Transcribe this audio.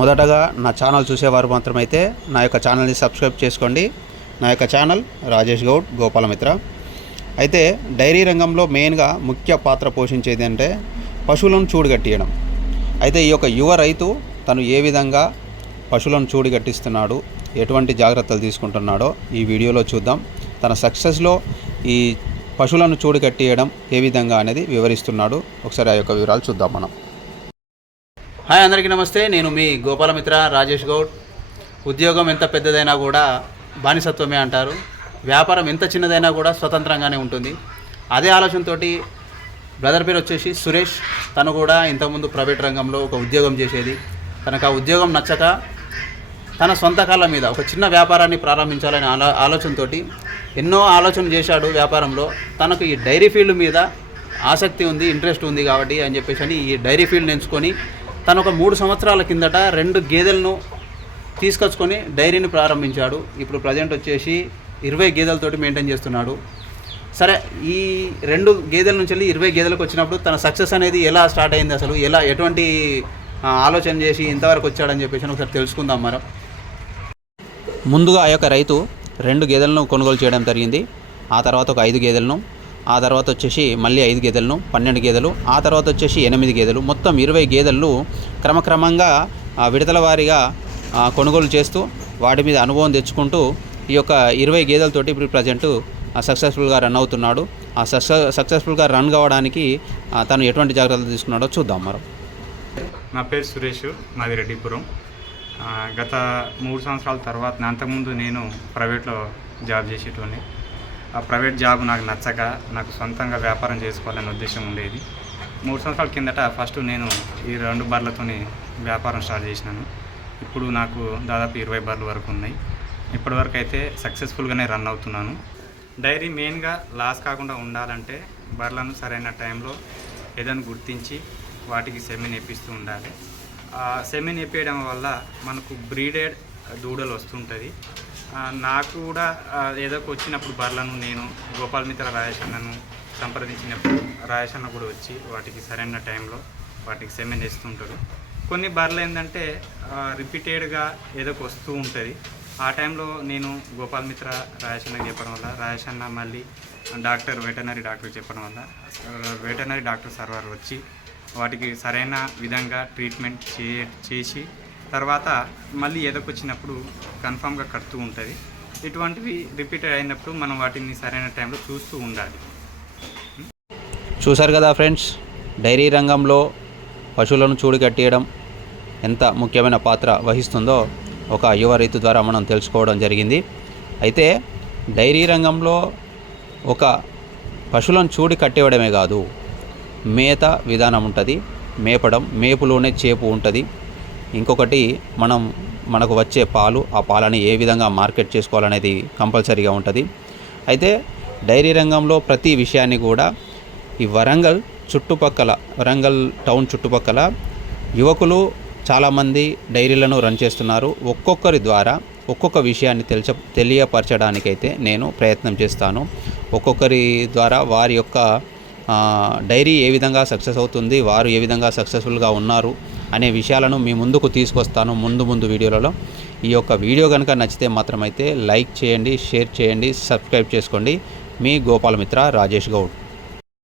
మొదటగా నా ఛానల్ చూసేవారు మాత్రమైతే నా యొక్క ఛానల్ని సబ్స్క్రైబ్ చేసుకోండి. నా యొక్క ఛానల్ రాజేష్ గౌడ్ గోపాలమిత్ర. అయితే డైరీ రంగంలో మెయిన్గా ముఖ్య పాత్ర పోషించేది అంటే పశువులను చూడుగట్టియడం. అయితే ఈ యొక్క యువ రైతు తను ఏ విధంగా పశువులను చూడుగట్టిస్తున్నాడు, ఎటువంటి జాగ్రత్తలు తీసుకుంటున్నాడో ఈ వీడియోలో చూద్దాం. తన సక్సెస్లో ఈ పశువులను చూడుగట్టియడం ఏ విధంగా అనేది వివరిస్తున్నాడు. ఒకసారి ఆ యొక్క వివరాలు చూద్దాం మనం. హాయ్, అందరికీ నమస్తే. నేను మీ గోపాలమిత్ర రాజేష్ గౌడ్. ఉద్యోగం ఎంత పెద్దదైనా కూడా బానిసత్వమే అంటారు. వ్యాపారం ఎంత చిన్నదైనా కూడా స్వతంత్రంగానే ఉంటుంది. అదే ఆలోచనతో బ్రదర్ పేరు వచ్చేసి సురేష్. తను కూడా ఇంతకుముందు ప్రైవేట్ రంగంలో ఒక ఉద్యోగం చేసేది. తనకు ఆ ఉద్యోగం నచ్చక తన సొంత కాళ్ళ మీద ఒక చిన్న వ్యాపారాన్ని ప్రారంభించాలనే ఆలోచనతో ఎన్నో ఆలోచనలు చేశాడు వ్యాపారంలో. తనకు ఈ డైరీ ఫీల్డ్ మీద ఆసక్తి ఉంది, ఇంట్రెస్ట్ ఉంది కాబట్టి అని చెప్పేసి ఈ డైరీ ఫీల్డ్ ఎంచుకొని తను ఒక 3 సంవత్సరాల కిందట 2 గేదెలను తీసుకొచ్చుకొని డైరీని ప్రారంభించాడు. ఇప్పుడు ప్రజెంట్ వచ్చేసి 20 గేదెలతోటి మెయింటైన్ చేస్తున్నాడు. సరే, ఈ 2 గేదెల నుంచి వెళ్ళి 20 గేదెలకు వచ్చినప్పుడు తన సక్సెస్ అనేది ఎలా స్టార్ట్ అయింది, అసలు ఎటువంటి ఆలోచన చేసి ఇంతవరకు వచ్చాడని చెప్పేసి ఒకసారి తెలుసుకుందాం మనం. ముందుగా ఆ యొక్క రైతు 2 గేదెలను కొనుగోలు చేయడం జరిగింది. ఆ తర్వాత ఒక 5 గేదెలను, ఆ తర్వాత వచ్చేసి మళ్ళీ 5 గేదెలను, 12 గేదెలు, ఆ తర్వాత వచ్చేసి 8 గేదెలు, మొత్తం 20 గేదెలను క్రమక్రమంగా విడతల వారీగా కొనుగోలు చేస్తూ వాటి మీద అనుభవం తెచ్చుకుంటూ ఈ యొక్క 20 గేదెలతోటి ఇప్పుడు ప్రజెంట్ సక్సెస్ఫుల్గా రన్ అవుతున్నాడు. ఆ సక్సెస్ఫుల్గా రన్ కావడానికి తను ఎటువంటి జాగ్రత్తలు తీసుకున్నాడో చూద్దాం మనం. నా పేరు సురేష్, మాది రెడ్డిపురం. గత 3 సంవత్సరాల తర్వాత అంతకుముందు నేను ప్రైవేట్లో జాబ్ చేసేటోని. ఆ ప్రైవేట్ జాబ్ నాకు నచ్చక నాకు సొంతంగా వ్యాపారం చేసుకోవాలనే ఉద్దేశం ఉండేది. 3 సంవత్సరాల కిందట ఫస్ట్ నేను ఈ 2 బర్రెలతోని వ్యాపారం స్టార్ట్ చేసినాను. ఇప్పుడు నాకు దాదాపు 20 బర్రెల వరకు ఉన్నాయి. ఇప్పటివరకు అయితే సక్సెస్ఫుల్గానే రన్ అవుతున్నాను. డైరీ మెయిన్గా లాస్ కాకుండా ఉండాలంటే బర్రెలను సరైన టైంలో ఏదైనా గుర్తించి వాటికి సెమిన్ ఎప్పిస్తూ ఉండాలి. సెమిన్ ఎప్పేయడం వల్ల మనకు బ్రీడెడ్ దూడలు వస్తుంటుంది. నాకు కూడా ఏదో వచ్చినప్పుడు బర్రెలను నేను గోపాలమిత్ర రాజేష్ అన్నను సంప్రదించినప్పుడు రాజేష్ అన్న కూడా వచ్చి వాటికి సరైన టైంలో వాటికి సెమిన్ వేస్తుంటారు. కొన్ని బర్రెలు ఏంటంటే రిపీటెడ్గా ఏదో వస్తూ ఉంటుంది. ఆ టైంలో నేను గోపాలమిత్ర రాజేష్ అన్నకి చెప్పడం వల్ల రాజేష్ అన్న మళ్ళీ వెటర్నరీ డాక్టర్ చెప్పడం వల్ల వెటర్నరీ డాక్టర్ సర్వర్ వచ్చి వాటికి సరైన విధంగా ట్రీట్మెంట్ చేసి తర్వాత మళ్ళీ ఎదకొచ్చినప్పుడు కన్ఫామ్గా కడుతూ ఉంటుంది. ఇటువంటివి రిపీటెడ్ అయినప్పుడు మనం వాటిని సరైన టైంలో చూస్తూ ఉండాలి. చూశారు కదా ఫ్రెండ్స్, డైరీ రంగంలో పశువులను చూడుగట్టియడం ఎంత ముఖ్యమైన పాత్ర వహిస్తుందో ఒక యువ రైతు ద్వారా మనం తెలుసుకోవడం జరిగింది. అయితే డైరీ రంగంలో ఒక పశువులను చూడి కట్టేయడమే కాదు, మేత విధానం ఉంటుంది. మేపులోనే చేపు ఉంటుంది. ఇంకొకటి మనకు వచ్చే పాలు, ఆ పాలని ఏ విధంగా మార్కెట్ చేసుకోవాలనేది కంపల్సరీగా ఉంటుంది. అయితే డైరీ రంగంలో ప్రతి విషయాన్ని కూడా ఈ వరంగల్ టౌన్ చుట్టుపక్కల యువకులు చాలామంది డైరీలను రన్ చేస్తున్నారు. ఒక్కొక్కరి ద్వారా ఒక్కొక్క విషయాన్ని తెలియపరచడానికైతే నేను ప్రయత్నం చేస్తాను. ఒక్కొక్కరి ద్వారా వారి యొక్క డైరీ ఏ విధంగా సక్సెస్ అవుతుంది, వారు ఏ విధంగా సక్సెస్ఫుల్గా ఉన్నారు అనే విషయాలను మీ ముందుకు తీసుకొస్తాను ముందు వీడియోలలో. ఈ యొక్క వీడియో కనుక నచ్చితే మాత్రమైతే లైక్ చేయండి, షేర్ చేయండి, సబ్స్క్రైబ్ చేసుకోండి. మీ గోపాలమిత్ర రాజేష్ గౌడ్.